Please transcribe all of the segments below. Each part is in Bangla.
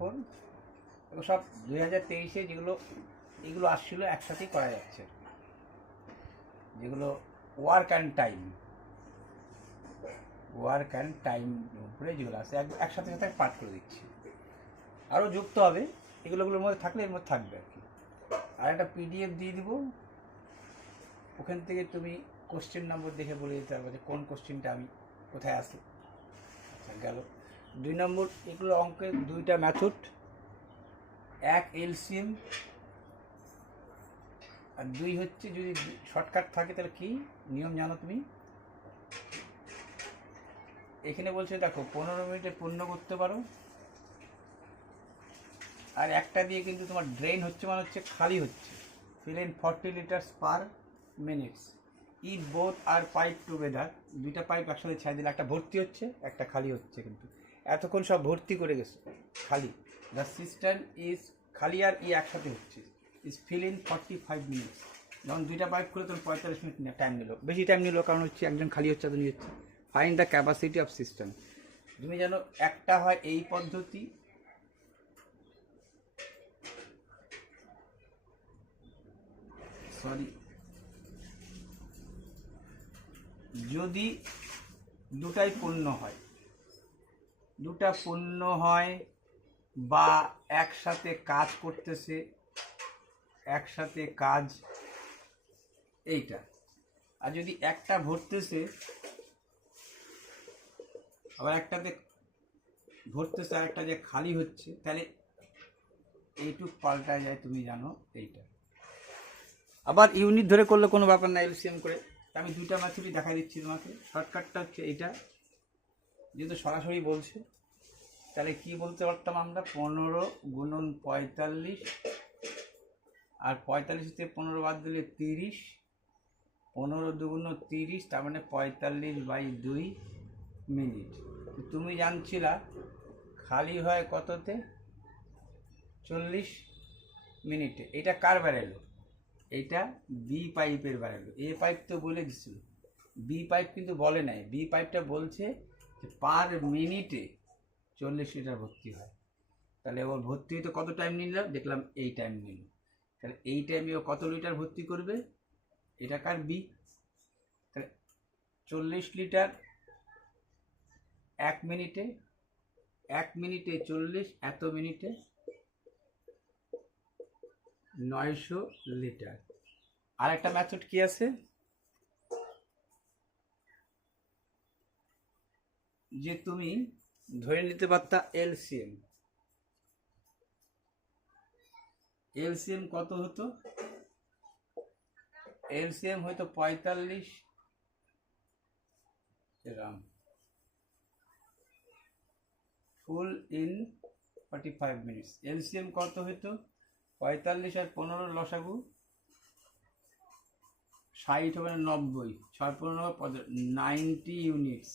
ফোর, এগুলো সব 2023-এ এগুলো আসছিল একসাথেই করা যাচ্ছে, যেগুলো ওয়ার্ক অ্যান্ড টাইম উপরে যেগুলো আছে একসাথে সাথে পাঠ করে দিচ্ছি। আরও যুক্ত হবে, এগুলোর মধ্যে থাকলে এর মধ্যে থাকবে আর কি। আর একটা পিডিএফ দিয়ে দিব, ওখান থেকে তুমি কোশ্চেন নম্বর দেখে বলে দিতে পারবে যে কোন কোশ্চেনটা আমি কোথায় আসি। আচ্ছা গেল 2 নম্বর, এগুলো অঙ্কের 2টা মেথড, এক এলসিএম আর 2 হচ্ছে যদি শর্টকাট থাকে তাহলে কি নিয়ম জানো তুমি? এখানে বলছে দেখো 15 মিনিটে পূর্ণ করতে পারো, আর একটা দিয়ে কিন্তু তোমার ড্রেন হচ্ছে মানে হচ্ছে খালি হচ্ছে। fill in 40 liters per minutes if both are pipe together, 2টা পাইপ একসাথে ছেড়ে দিলে একটা ভর্তি হচ্ছে একটা খালি হচ্ছে, কিন্তু এতক্ষণ সব ভর্তি করে গেছে খালি। দ্য সিস্টেম ইজ খালি আর একসাথে হচ্ছে, ইজ fill in 45 minutes। যখন 2টা পাইপ করে তখন 45 মিনিট টাইম নিল, বেশি টাইম নিল কারণ হচ্ছে একজন খালি হচ্ছে একজন হচ্ছে। Find the capacity of system. তুমি জানো একটা হয় এই পদ্ধতি, যদি দুটাই পূর্ণ হয়, বা একসাথে কাজ করতেছে, একসাথে কাজ এইটা, আর যদি একটা ভরতেছে আবার একটাতে ভরতেছে আর একটা যে খালি হচ্ছে, তাহলে এইটুক পাল্টায় যায়, তুমি জানো এইটা। আবার ইউনিট ধরে করলে কোনো ব্যাপার না, এলসিএম করে। আমি 2টা মেথডই দেখা দিচ্ছি তোমাকে। শর্টকাটটা হচ্ছে এইটা, যেহেতু সরাসরি বলছে তাহলে কি বলতে পারতাম আমরা, 15 গুণন 45, আর 45-তে 15 বাদ দিলে 30, 15 দুগুণ 30, তার মানে 45/2 মিনিট। তুমি জানছিলা খালি হয় কততে, 40 মিনিটে। এটা কার বেরালো? এইটা বি পাইপের বেরালো। এ পাইপ তো বলে দিছিল, বি পাইপ কিন্তু বলে নাই। বি পাইপটা বলছে যে পার মিনিটে 40 লিটার ভর্তি হয়। তাহলে ওর ভর্তি হতে কত টাইম নিল? দেখলাম এই টাইম নিল। তাহলে এই টাইমে ও কত লিটার ভর্তি করবে? এটা কার? বি। তাহলে 40 লিটার 1 মিনিটে, 1 মিনিটে 40, এত মিনিটে 900 লিটার। আর একটা মেথড কি আছে, যে তুমি ধরে নিতে পারতা এলসিএম। এলসিএম কত হতো? এলসিএম হয়তো 45 এরকম, ফুল ইন 45 মিনিটস। এলসিএম কত হতো? 45 আর 15 লসাগু 60 হবে 90, 6 15 90 ইউনিটস।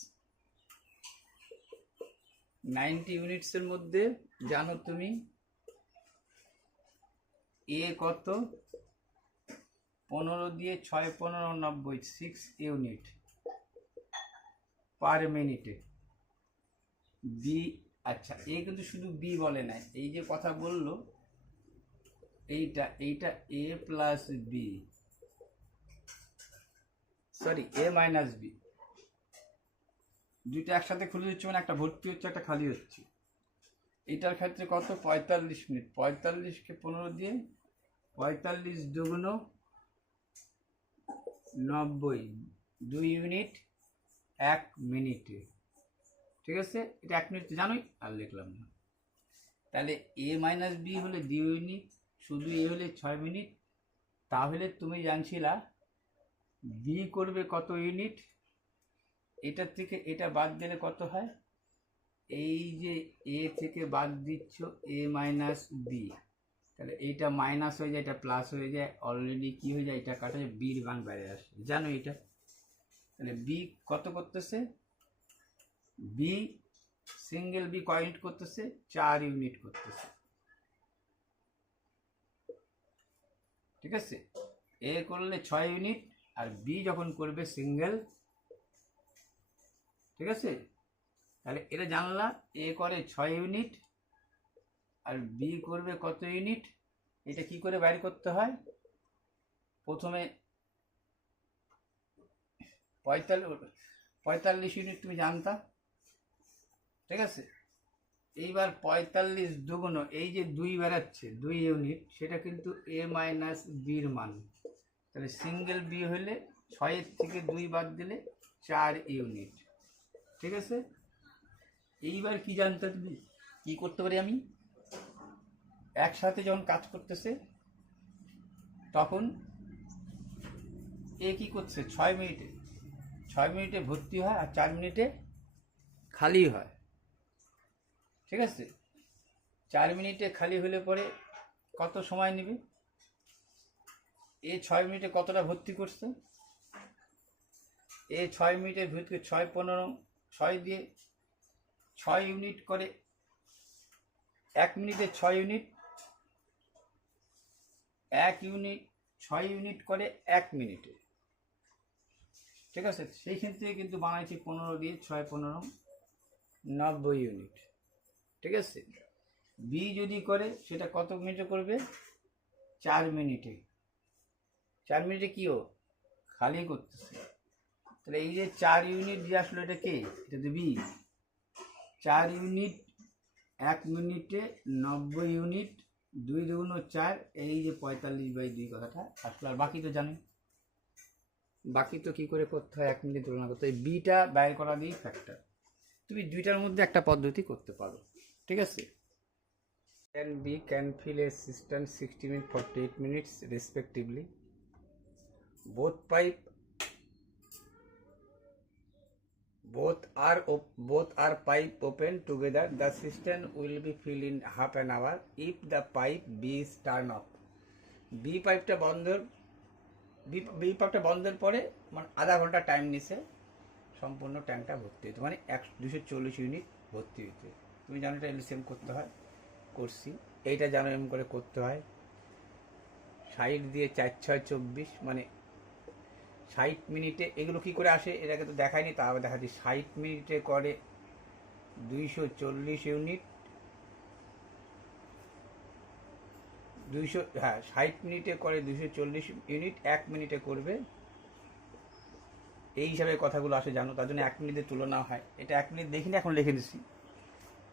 90 ইউনিটসের মধ্যে জানো তুমি এ কত? 15 দিয়ে 6 15 90, 6 ইউনিট পার মিনিটে। বি, আচ্ছা এ কিন্তু শুধু বি বলে নাই, এই যে কথা বললো এইটা এ প্লাস বি, সরি এ মাইনাস বি, দুইটা একসাথে খুলে দিচ্ছে মানে একটা ভর্তি হচ্ছে একটা খালি হচ্ছে। এটার ক্ষেত্রে কত? 45 মিনিট। 45কে 15 দিয়ে 45 দুগুণ 90, 2 ইউনিট 1 মিনিটে। ঠিক আছে, এটা 1 মিনিট জানোই, আর লিখলাম না। তাহলে এ মাইনাস বি হলে 2 ইউনিট, শুধু এ হলে 6 মিনিট। তাহলে তুমি জানছিলা বি করবে কত ইউনিট? এটার থেকে এটা বাদ দিলে কত হয়? এই যে এ থেকে বাদ দিচ্ছ এ মাইনাস বি, তাহলে এইটা মাইনাস হয়ে যায়, এটা প্লাস হয়ে যায়, অলরেডি কি হয়ে যায়, এটা কাটা যায়, বির মান বাইরে আসে, জানো এটা। তাহলে বি কত করতেছে? বি সিঙ্গেল বি কয় ইউনিট করতেছে? 4 ইউনিট করতেছে। ঠিক আছে, এ করলে 6 ইউনিট, আর বি যখন করবে সিঙ্গেল। ঠিক আছে, তাহলে এটা জানলা, এ করে 6 ইউনিট আর বি করবে কত ইউনিট, এটা কি করে বাইর করতে হয়, প্রথমে 45 ইউনিট তুমি জানতা, ঠিক আছে। এইবার 45 দুগুণ এই যে 2 বেরাচ্ছে 2 ইউনিট, সেটা কিন্তু এ মাইনাস বির মান। তাহলে সিঙ্গেল বি হলে 6 থেকে 2 বাদ দিলে 4 ইউনিট, ঠিক আছে। এইবার কি জানতে তুমি কি করতে পারি, আমি একসাথে যখন কাজ করতেছে তখন এ কি করছে 6 মিনিটে ভর্তি হয় আর 4 মিনিটে খালি হয়, ঠিক আছে। 4 মিনিটে খালি হলে পরে কত সময় নেবে, এ 6 মিনিটে কতটা ভর্তি করছে, এ 6 মিনিটে ভর্তি 6 15 6 দিয়ে 6 ইউনিট করে 1 মিনিটে 6 ইউনিট, 1 ইউনিট 6 ইউনিট করে 1 মিনিটে, ঠিক আছে। সেইখান থেকে কিন্তু বানাইছি 15 দিয়ে 6 15 90 ইউনিট, ঠিক আছে। বি যদি করে সেটা কত মিনিটে করবে, 4 মিনিটে। 4 মিনিটে কি ও খালি করতেছে, তাহলে এই যে 4 ইউনিট দিয়ে আসলো, এটা কে, এটা তো বি। 4 ইউনিট 1 মিনিটে 90 ইউনিট, 2 দুগুণ 4, এই যে 45/2 কথাটা আসলো। আর বাকি তো জানি, বাকি তো কি করে করতে হয়, 1 মিনিট তুলনা করতে হয়, বিটা ব্যয় করা দিয়ে ফ্যাক্টর। তুমি দুইটার মধ্যে একটা পদ্ধতি করতে পারো, ঠিক আছে। Can be can fill a system 60 minutes 48 minutes respectively. Both are pipe open together. The system will be filled in half an hour if the pipe B is turned off. B পাইপটা বন্ধের পরে মানে আধা ঘন্টা টাইম নিছে সম্পূর্ণ ট্যাঙ্কটা ভর্তি হইতে, মানে 240 ইউনিট ভর্তি হইতে। তুমি জানো এটা এলসিএম করতে হয়, করছি। এইটা জানো এম করে করতে হয়, 60 দিয়ে 4 6 24, মানে 60 মিনিটে এগুলো কি করে আসে এটাকে তো দেখায়নি, তা আবার দেখাচ্ছি। 60 মিনিটে করে 240 ইউনিট, 60 মিনিটে করে 240 ইউনিট, 1 মিনিটে করবে, এই হিসাবে কথাগুলো আসে জানো। তার জন্য 1 মিনিটের তুলনা হয়। এটা 1 মিনিট দেখিনি, এখন লিখে দিচ্ছি,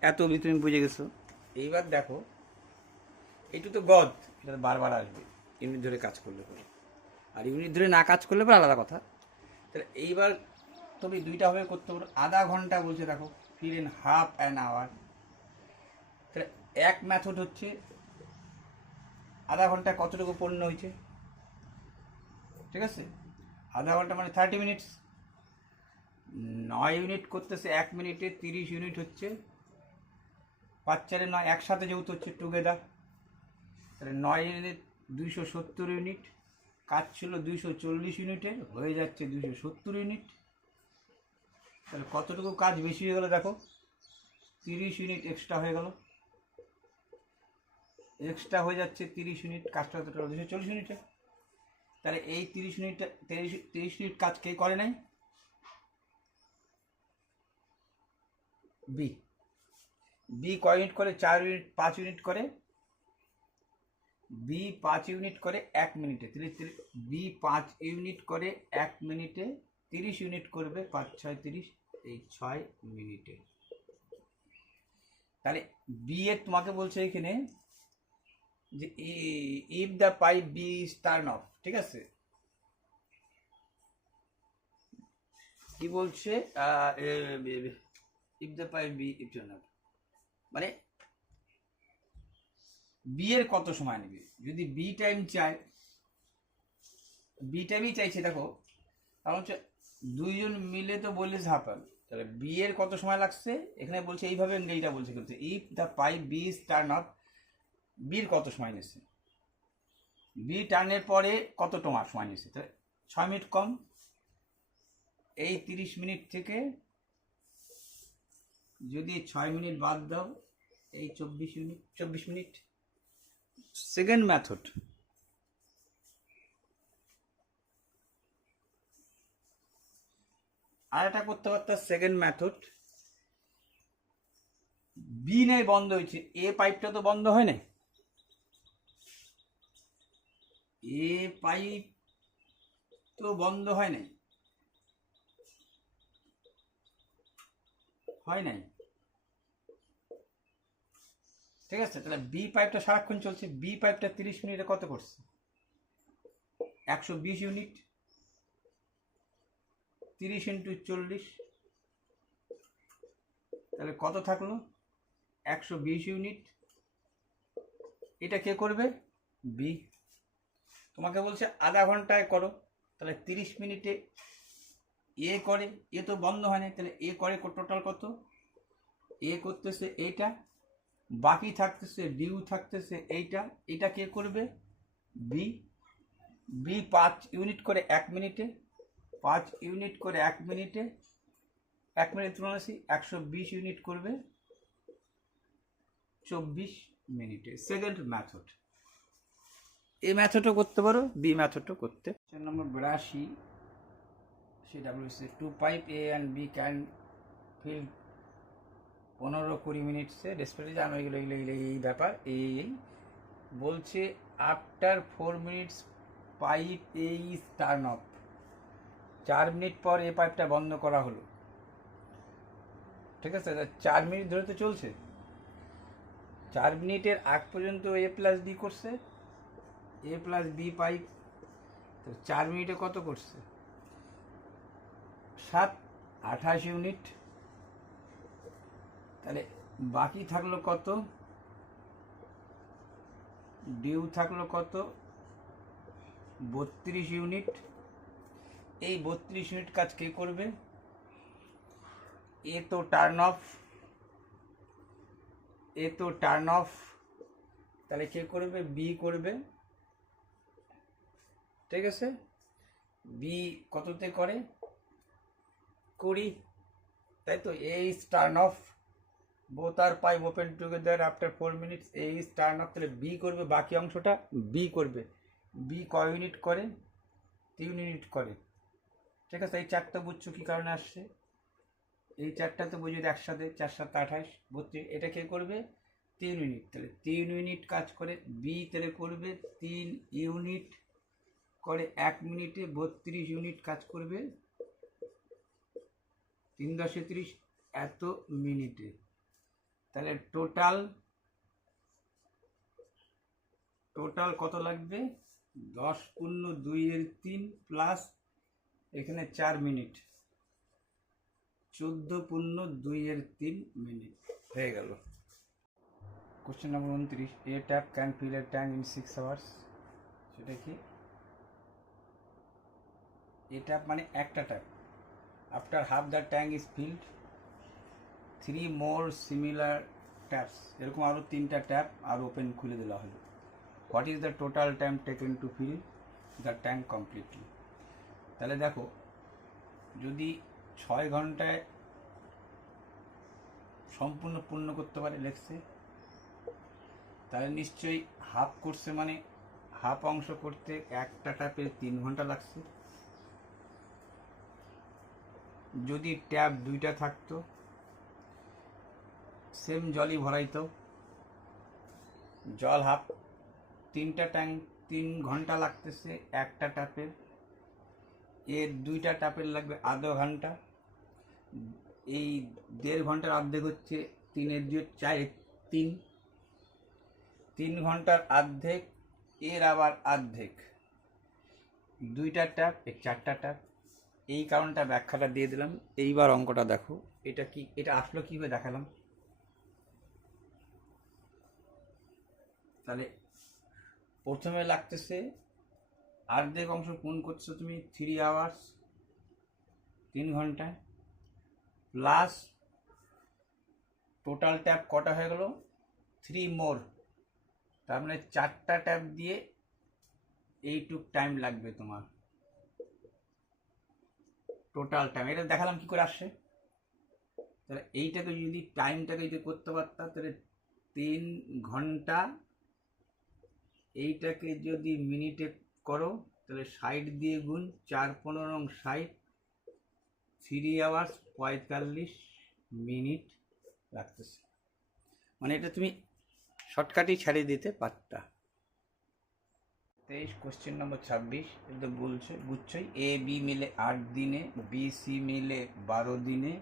এত অবধি তুমি বুঝে গেছো। এইবার দেখো, এইটু তো গদ, এটা বারবার আসবে ইউনিট ধরে কাজ করলে পরে, আর ইউনিট ধরে না কাজ করলে পরে আলাদা কথা। তাহলে এইবার তুমি দুইটা ভাবে করতে পারো। আধা ঘন্টা বলছে, দেখো fill in half an hour. তাহলে এক মেথড হচ্ছে আধা ঘন্টায় কতটুকু পণ্য হয়েছে, ঠিক আছে। আধা ঘন্টা মানে 30 মিনিটস, 9 ইউনিট করতেছে 1 মিনিটে, 30 ইউনিট হচ্ছে, 5 4 9 একসাথে যেহেতু হচ্ছে টুগেদার, তাহলে 9 ইউনিট 270 ইউনিট, কাজ ছিল 240 ইউনিটের, হয়ে যাচ্ছে 270 ইউনিট। তাহলে কতটুকু কাজ বেশি হয়ে গেল দেখো, 30 ইউনিট এক্সট্রা হয়ে গেল, এক্সট্রা হয়ে যাচ্ছে 30 ইউনিট, কাজটা কতটা 240 ইউনিটে। তাহলে এই 30 ইউনিটটা 30 ইউনিট কাজ কে করে নাই, বি। বি কয় ইউনিট করে, 4 ইউনিট 5 ইউনিট করে, বি 5 ইউনিট করে 1 মিনিটে, বি 5 ইউনিট করে 1 মিনিটে, 30 ইউনিট করবে 5 6 30, এই 6 মিনিটে। তাহলে বি এর তোমাকে বলছে এখানে যে if the pipe B is turn off, ঠিক আছে। কি বলছে, if the pipe B is turn off, মানে বি এর কত সময় নেবে, যদি বি টাইম চাই, বি টাইমই চাইছে, দেখো কারণ হচ্ছে দুইজন মিলে তো বলিস হাফান, তাহলে বি এর কত সময় লাগছে এখানে বলছে এইভাবে, এইটা বলছে কিন্তু if the pipe B is turn off, বির কত সময় নিচ্ছে, বি টার্নের পরে কত তোমার সময় নিচ্ছে, তাহলে 6 মিনিট কম, এই 30 মিনিট থেকে যদি 6 মিনিট বাদ দাও, এই 24 মিনিট। সেকেন্ড মেথড, আর এটা করতে পারতাম। সেকেন্ড মেথড, বি নেই বন্ধ হয়েছে, এ পাইপটা তো বন্ধ হয় নাই, এ পাইপ তো বন্ধ হয় নাই, হয় নাই, ঠিক আছে। তাহলে বি পাইপটা সারাক্ষণ চলছে, বি পাইপটা 30 মিনিটে কত করছে? 120 ইউনিট, 30 ইন্টু 40, তাহলে কত থাকলো? 120 ইউনিট। এটা কে করবে? বি। তোমাকে বলছে আধা ঘন্টায় করো, তাহলে 30 মিনিটে এ করে, এ তো বন্ধ হয় না, তাহলে এ করে টোটাল কত? এ করতেছে এইটা, বাকি থাকতেছে ডিউ থাকতেছে এইটা, এটা কে করবে? বি। বি 5 ইউনিট করে 1 মিনিটে, 5 ইউনিট করে 1 মিনিটে, 1 মিনিট 120 ইউনিট করবে 24 মিনিটে। Second method. এই মেথডও করতে পারো, বি মেথডও করতে। নম্বর 82, সেটা বলছে 2 pipe A and B can fill 15-20 মিনিটসে রেসপেক্টিভ। জানো এগুলো এগুলো এগুলো এই ব্যাপার, এই বলছে after 4 minutes pipe A is turn off. 4 minute পর এই পাইপটা বন্ধ করা হলো, ঠিক আছে। 4 মিনিট ধরে তো চলছে, 4 মিনিটের আগ পর্যন্ত এ প্লাস বি করছে, এ প্লাস বি পাইপ, তো 4 মিনিটে কত করছে? 7, 28 ইউনিট। তাহলে বাকি থাকলো কত? ডিউ থাকলো কত? 32 ইউনিট। এই 32 ইউনিট কাজ কে করবে? এ তো টার্ন অফ, এ তো টার্ন অফ, তাহলে কে করবে? বি করবে, ঠিক আছে। বি কততে করে? 20, তাই তো। A is turn off, both আর pipe open together after 4 minutes, A is turn off, তাহলে বি করবে, বাকি অংশটা বি করবে। বি কয় ইউনিট করে? 3 ইউনিট করে, ঠিক আছে। এই চারটা বুঝছো কী কারণে আসছে? এই চারটা তো বুঝি একসাথে, 4 7 28 32, এটা কে করবে? 3 ইউনিট, তাহলে 3 ইউনিট কাজ করে বি, তাহলে করবে 3 ইউনিট করে 1 মিনিটে, 32 ইউনিট কাজ করবে 3 10 30 এত মিনিটে। তাহলে টোটাল কত লাগবে? 10 পূর্ণ 2 এর 3 প্লাস এখানে 4 মিনিট, 14 পূর্ণ 2 এর 3 মিনিট হয়ে গেল। Question number 29, a tap can fill a tank in 6 hours. সেটা কি? এ ট্যাপ মানে একটা tap, after half the tank is filled 3 more similar taps, এরকম আরও 3টা ট্যাপ আর ওপেন খুলে দেওয়া হলো। What is the total time taken to fill the tank completely? তাহলে দেখো, যদি 6 ঘন্টায় সম্পূর্ণ পূর্ণ করতে পারে লেখছে, তাহলে নিশ্চয়ই হাফ করছে, মানে হাফ অংশ করতে একটা ট্যাপে 3 ঘন্টা লাগছে। যদি ট্যাপ 2টা থাকতো, সেম জলই ভরাইতো, জল হাফ, 3টা ট্যাঙ্ক 3 ঘন্টা লাগতেছে একটা ট্যাপের, এর 2টা ট্যাপের লাগবে আধা ঘন্টা, এই 1.5 ঘন্টার অর্ধেক হচ্ছে 3 এর 2 4 3 ঘন্টার অর্ধেক, এর আবার অর্ধেক, 2টা ট্যাপ, এর 4টা ট্যাপ। এই কারণটা ব্যাখ্যাটা দিয়ে দিলাম। এইবার অঙ্কটা দেখো, এটা কি, এটা আসলো কীভাবে দেখালাম। তাহলে প্রথমে লাগতেছে অর্ধেক অংশ পূর্ণ করছো তুমি 3 আওয়ার্স 3 ঘন্টায়, প্লাস টোটাল ট্যাপ কটা হয়ে গেল? 3 মোর, তার মানে 4টা ট্যাপ দিয়ে এইটুক টাইম লাগবে তোমার টোটাল টাইম। এটা দেখালাম কি করে আসছে। তাহলে এইটাকে যদি টাইমটাকে যদি করতে পারতাম, তাহলে 3 ঘন্টা, এইটাকে যদি মিনিটে করো তাহলে 60 দিয়ে গুণ, 4 15 60, 3 আওয়ার্স 45 মিনিট লাগতেছে। মানে এটা তুমি শর্টকাটই ছাড়িয়ে দিতে পারতা। 23 কোশ্চেন নম্বর 26 এটা বলছে বুঝছই এ বি মিলে 8 দিনে, বি সি মিলে 12 দিনে,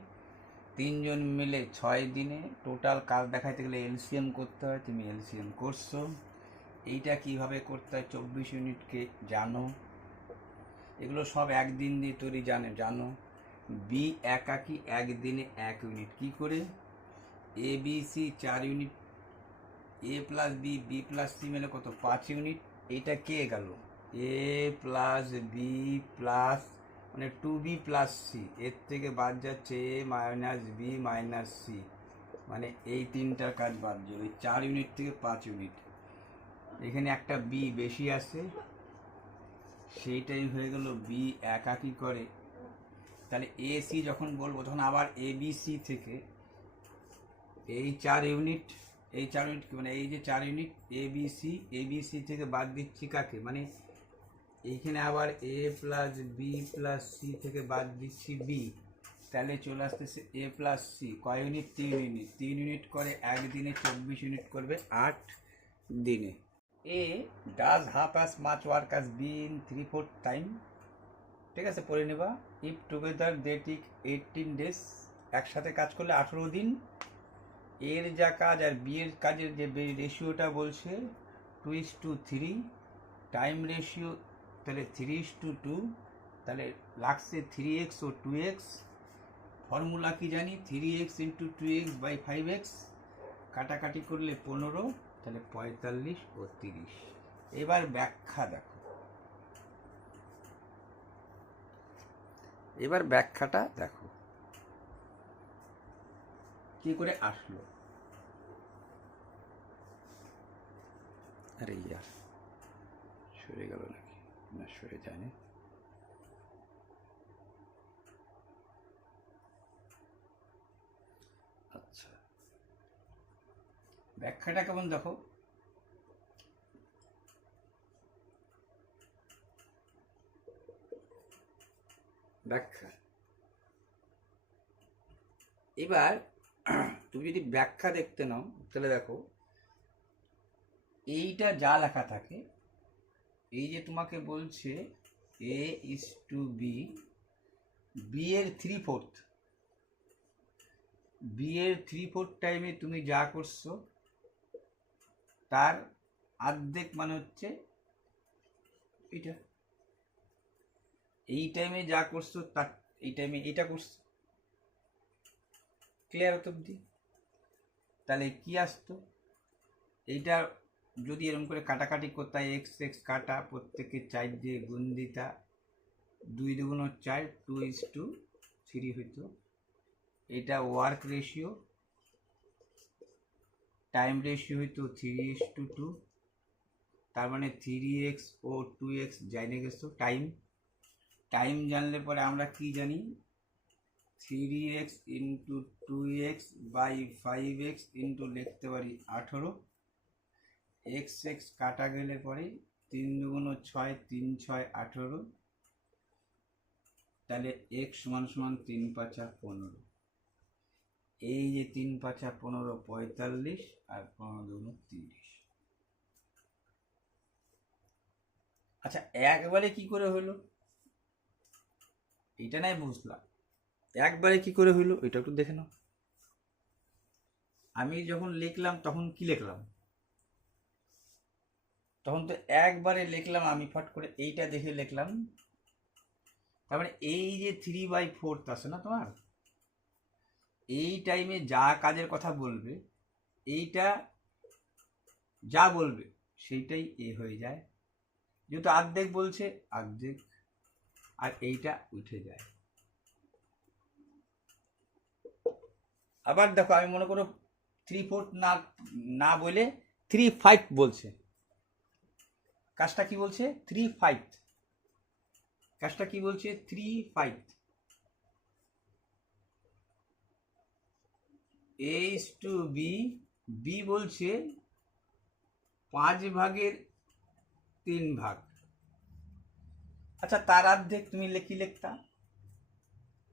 3 জন মিলে 6 দিনে, টোটাল কাজ দেখাইতে গেলে এলসিএম করতে হয়, তুমি এলসিএম করছো। এইটা কিভাবে করতে হয় 24 ইউনিটকে জানো, এগুলো সব একদিন দিয়ে তৈরি জানো। বি একাকি একদিনে 1 ইউনিট কি করে, A B C 4 unit, A plus B B plus C মিলে কত 5 ইউনিট, এটা কে গেল এ প্লাস বি প্লাস মানে 2b প্লাস সি, এর থেকে বাদ যাচ্ছে এ মাইনাস বি মাইনাস সি, মানে এই তিনটার কাজ বাদ যাবে 4 ইউনিট থেকে 5 ইউনিট। এখানে একটা বি বেশি আসে, সেইটাই হয়ে গেল বি একাকি করে। তাহলে এ সি যখন বলবো তখন আবার এ বি সি থেকে এই 4 ইউনিট, এই 4 ইউনিট মানে এই যে 4 ইউনিট এ বি সি থেকে বাদ দিচ্ছি কাকে, মানে এইখানে আবার A plus B plus C থেকে বাদ দিচ্ছি বি, তাহলে চলে আসতেছে এ প্লাস সি কয় ইউনিট 3 ইউনিট, 3 ইউনিট করে একদিনে 24 ইউনিট করবে 8 দিনে। A does half as much work as B in 3/4 time, ঠিক আছে পড়ে নেবা। If together they take 18 days, একসাথে কাজ করলে 18 দিন। এর যা কাজ আর বি এর কাজের যে রেশিওটা বলছে 2:3, টাইম রেশিও তাহলে 3:2, তাহলে লাগছে 3x ও 2x। ফর্মুলা কি জানি 3x into 2x by 5x, কাটাকাটি করলে 15, তাহলে 45 ও 30। এবার ব্যাখ্যা দেখো, এবার ব্যাখ্যাটা দেখো কি করে আসলো। আরে ইয়ার সরে গেল নাকি, না সরে যায়নি। আচ্ছা ব্যাখ্যাটা কেমন দেখো, ব্যাখ্যা এবার তুমি যদি ব্যাখ্যা দেখতে নাও তাহলে দেখো এইটা যা লেখা থাকে, এই যে তোমাকে বলছে এ ইস টু বি, বি এর 3/4, বি এর 3/4 টাইমে তুমি যা করছো তার অর্ধেক মানে হচ্ছে এটা, এই টাইমে যা করছো তার এই টাইমে এটা করছো, ক্লিয়ার হতো অব্দি। তাহলে কি আসতো, এইটা যদি এরকম করে কাটাকাটি করতে হয় এক্স এক্স কাটা, প্রত্যেকে 4 দিয়ে গুণ দিতা, 2 2 4 2:3 হইতো। এটা ওয়ার্ক রেশিও, টাইম রেশিও হইতো 3:2, তার মানে 3x ও 2x জানে গেছো। টাইম টাইম জানলে পরে আমরা কি জানি 3x into 2x by 5x into লিখতে পারি 18, এক্স এক্স কাটা গেলে পরে 3 2 6 3 6 18, তাহলে x সমান সমান 3 5 15, এই যে 3 5 15 45 আর 15 2 30। আচ্ছা একবারে কি করে হইলো এটা নাই বুঝলাম, একবারে কি করে হইলো এটা একটু দেখে নাও। আমি যখন লিখলাম তখন কি লিখলাম, তখন তো একবারে লিখলাম আমি ফট করে এইটা দেখে লিখলাম, তারপরে এই যে 3/4 আছে না তোমার, এই টাইমে যা কাজের কথা বলবে এইটা যা বলবে সেইটাই এ হয়ে যায়, যেহেতু অর্ধেক বলছে অর্ধেক, আর এইটা উঠে যায়। আবার দেখো আমি মনে করো 3/4 না না বলে 3/5 বলছে, কাজটা কি বলছে 3/5, কাজটা কি বলছে 3/5, a is to b, b বলছে 5/3। আচ্ছা তার অর্ধেক তুমি কি লিখতাম,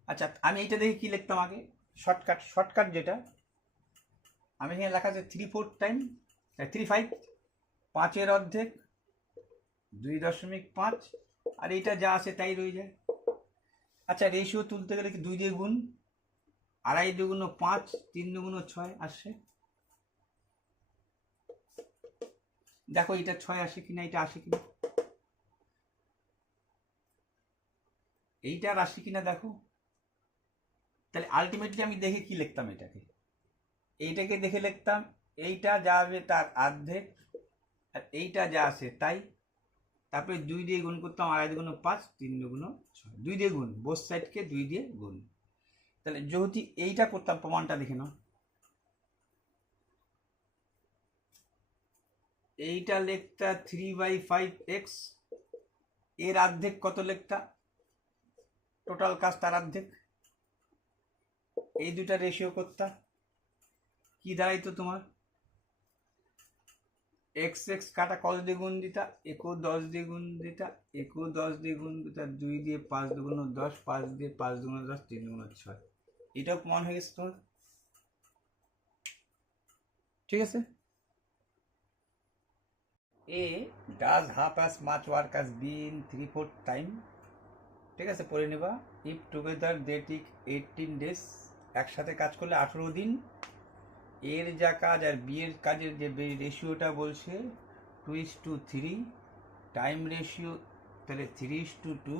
আচ্ছা আমি এইটা দেখে কি লিখতাম আগে, শর্টকাট যেটা আমি এখানে লেখা আছে 3/4 টাইম 3/5, 5-এর অর্ধেক 2.5, আর এইটা যা আছে তাই রয়ে যায়। আচ্ছা রেশিও তুলতে গেলে কি 2 দিয়ে গুণ, 2.5 দুগুণ 5, 3 দুগুণ 6 আসছে। দেখো এটা 6 আসে কিনা, এটা আসে কিনা, এইটা আর আসে কিনা দেখো। তাহলে আলটিমেটলি আমি দেখে কি লিখতাম, এইটাকে দেখে লিখতাম এইটা যা হবে তার অর্ধেক, আর এইটা যা আসে তাই। তারপরে 2 দিয়ে গুণ করতাম, 2.5 দুগুণ 5, 3 দুগুণ 6, 2 দিয়ে গুণ, বোথ সাইডকে 2 দিয়ে গুণ। তাহলে যেহেতু এইটা করতাম, প্রমাণটা দেখে নাও, এইটা লিখতা 3/5x, এর অর্ধেক কত লিখতা, টোটাল কাজ তার অর্ধেক। এই দুটা রেশিও করতা, কি দাঁড়াইতো তোমার, এক্স এক্স কাটা কত দিয়ে গুণ দিতা, 10 দিয়ে গুণ দিতা, 10 দিয়ে গুণ দিতা, 2 দিয়ে 5 দুগুণ 10, 5 দিয়ে 5 দুগুণ 10, 3 দুগুণ 6, এটাও প্রমাণ হয়ে গেছে তোমার। ঠিক আছে, A does half as much work as B in 3/4 time. ঠিক আছে, পড়ে নেবা। If together they take 18 days, একসাথে কাজ করলে 18 দিন। এর যা কাজ আর বি এর কাজের যে রেশিওটা বলছে 2:3, টাইম রেশিও তাহলে 3:2,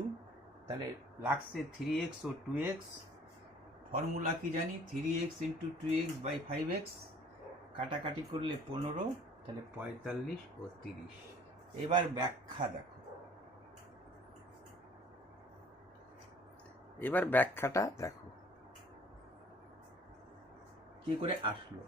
তাহলে লাগছে 3x ও 2x। ফর্মুলা কি জানি, 3x × 2x / 5x, কাটাকাটি করলে 15, তাহলে 45 ও 30। এবার ব্যাখ্যা দেখো, এবার ব্যাখ্যাটা দেখো কি করে আসলো।